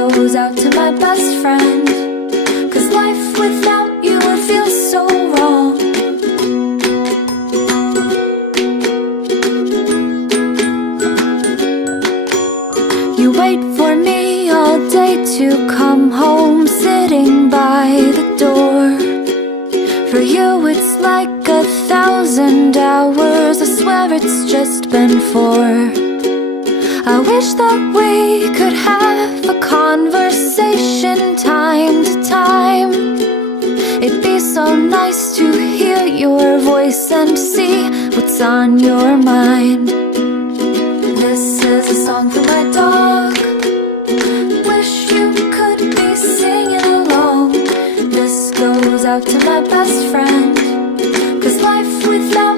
Goes out to my best friend, 'cause life without you would feel so wrong. You wait for me all day to come home, sitting by the door. For you it's like 1,000 hours, I swear it's just been 4. I wish that we could have a conversation time to time. It'd be so nice to hear your voice and see what's on your mind. This is a song for my dog. Wish you could be singing along. This goes out to my best friend, 'cause life without